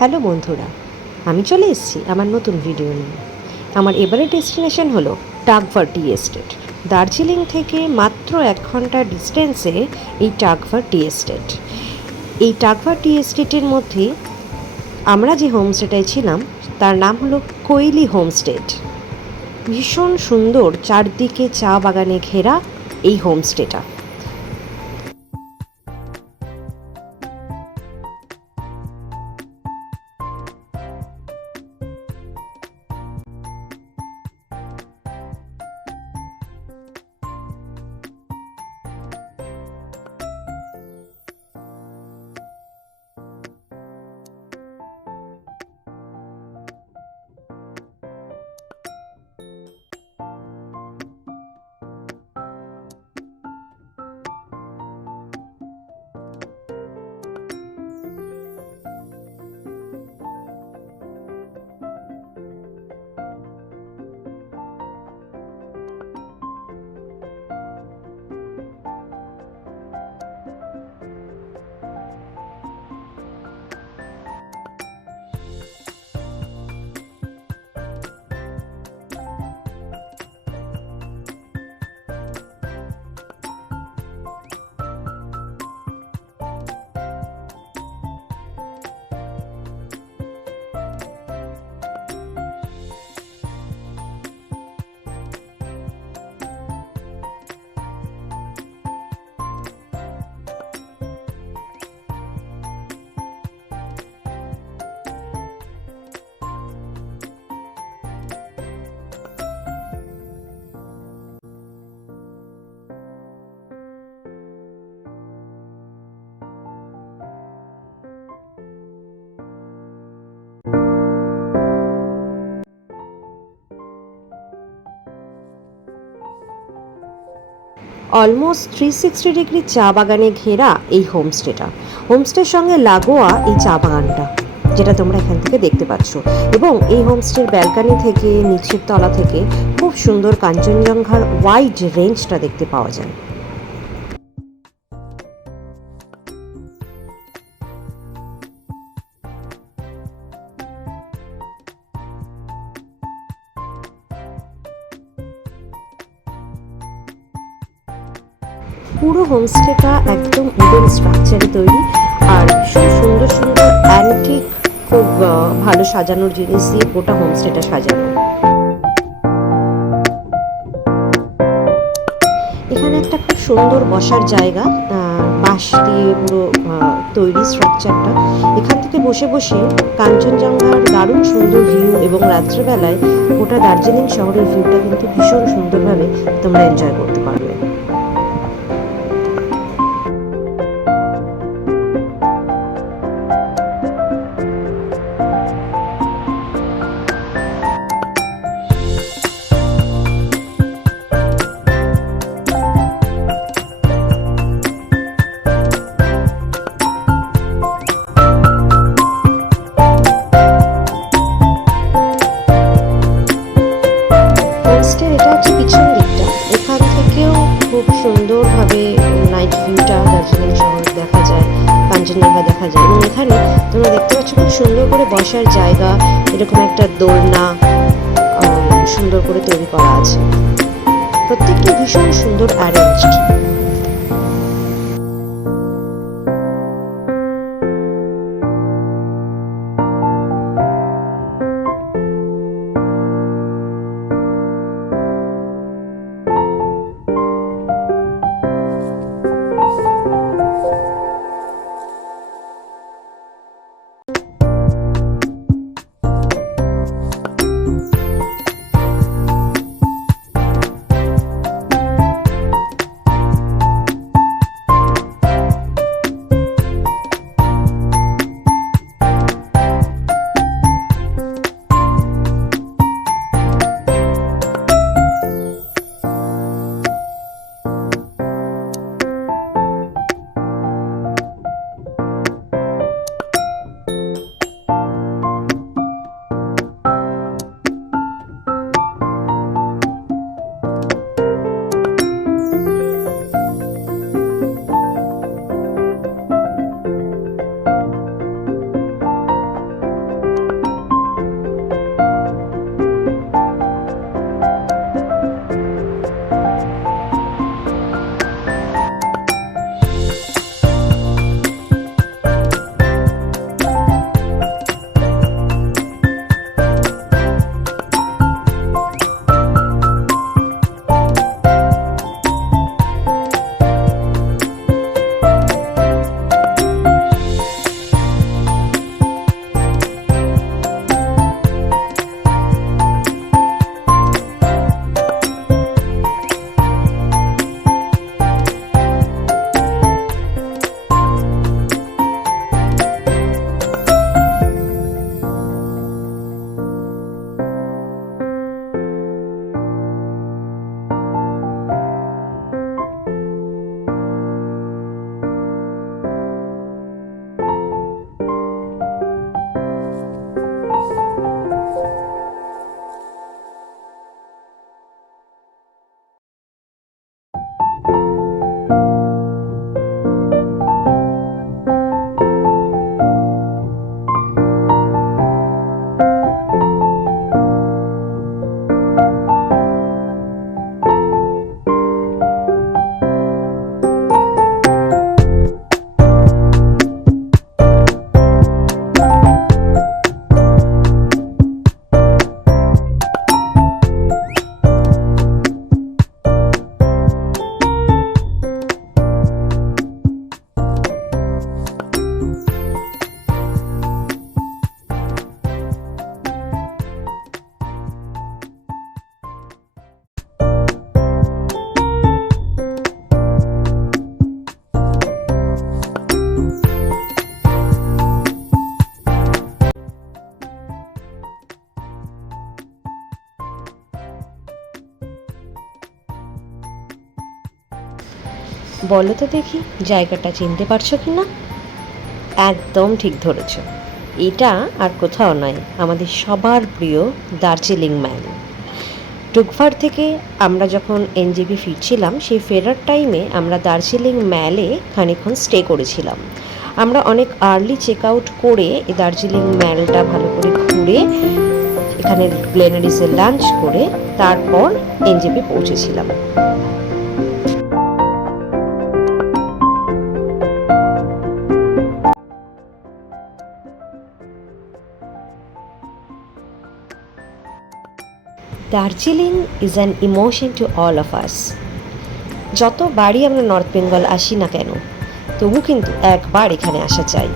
Hello বন্ধুরা, আমি চলে এসেছি আমার নতুন ভিডিও নিয়ে। আমার এবারের ডেস্টিনেশন হলো টাগভার টি এস্টেট। দার্জিলিং থেকে মাত্র 1 ঘন্টা ডিস্টেন্সে এই টাগভার টি এস্টেট। এই টাগভার টি এস্টেটের মধ্যে আমরা যে হোমস্টেটায় ছিলাম তার নাম হলো কৈলি হোমস্টে। ভীষণ সুন্দর, চারদিকে চা বাগানে ঘেরা এই হোমস্টেটা। অলমোস্ট 360 ডিগ্রি চা বাগানে ঘেরা এই হোমস্টের সঙ্গে লাগোয়া এই চা বাগানটা, যেটা তোমরা এখান থেকে দেখতে পাচ্ছ। এবং এই হোমস্টের ব্যালকানি থেকে, নিচের তলা থেকে খুব সুন্দর কাঞ্চনজঙ্ঘার ওয়াইড রেঞ্জটা দেখতে পাওয়া যায়। পুরো হোমস্টেটা একদম উডেন স্ট্রাকচারে তৈরি, আর ভীষণ সুন্দর সুন্দর অ্যান্টিক, খুব ভালো সাজানোর জিনিস দিয়ে গোটা হোমস্টেটা সাজানো। এখানে একটা খুব সুন্দর বসার জায়গা, বাঁশ দিয়ে পুরো তৈরি স্ট্রাকচারটা। এখান থেকে বসে বসে কাঞ্চনজঙ্ঘার দারুণ সুন্দর ভিউ এবং রাত্রেবেলায় গোটা দার্জিলিং শহরের ভিউটা কিন্তু ভীষণ সুন্দরভাবে তোমরা এনজয় করতে পারবে। এটা হচ্ছে পিছন দিকটা। এখান থেকেও খুব সুন্দরভাবে নাইট ভিউটা দার্জিলিং শহর দেখা যায়, কাঞ্চনজঙ্ঘা দেখা যায়। এবং এখানে তোমরা দেখতে পাচ্ছ খুব সুন্দর করে বসার জায়গা, এরকম একটা দোলনা সুন্দর করে তৈরি করা আছে। প্রত্যেকটি ভীষণ সুন্দর অ্যারেঞ্জড। বলো তো দেখি জায়গাটা চিনতে পারছো কি না? একদম ঠিক ধরেছ, এটা আর কোথাও নয়, আমাদের সবার প্রিয় দার্জিলিং ম্যাল। টুকভার থেকে আমরা যখন এনজেপি ফিরছিলাম, সেই ফেরার টাইমে আমরা দার্জিলিং ম্যালে খানিকক্ষণ স্টে করেছিলাম। আমরা অনেক আর্লি চেক আউট করে এই দার্জিলিং ম্যালটা ভালো করে ঘুরে এখানে গ্লেনারিসে লাঞ্চ করে তারপর এনজেপি পৌঁছেছিলাম। Darjeeling is an emotion to all of us. যতবারই আমরা নর্থ বেঙ্গল আসি না কেন, তবু কিন্তু একবার এখানে আসা চাই।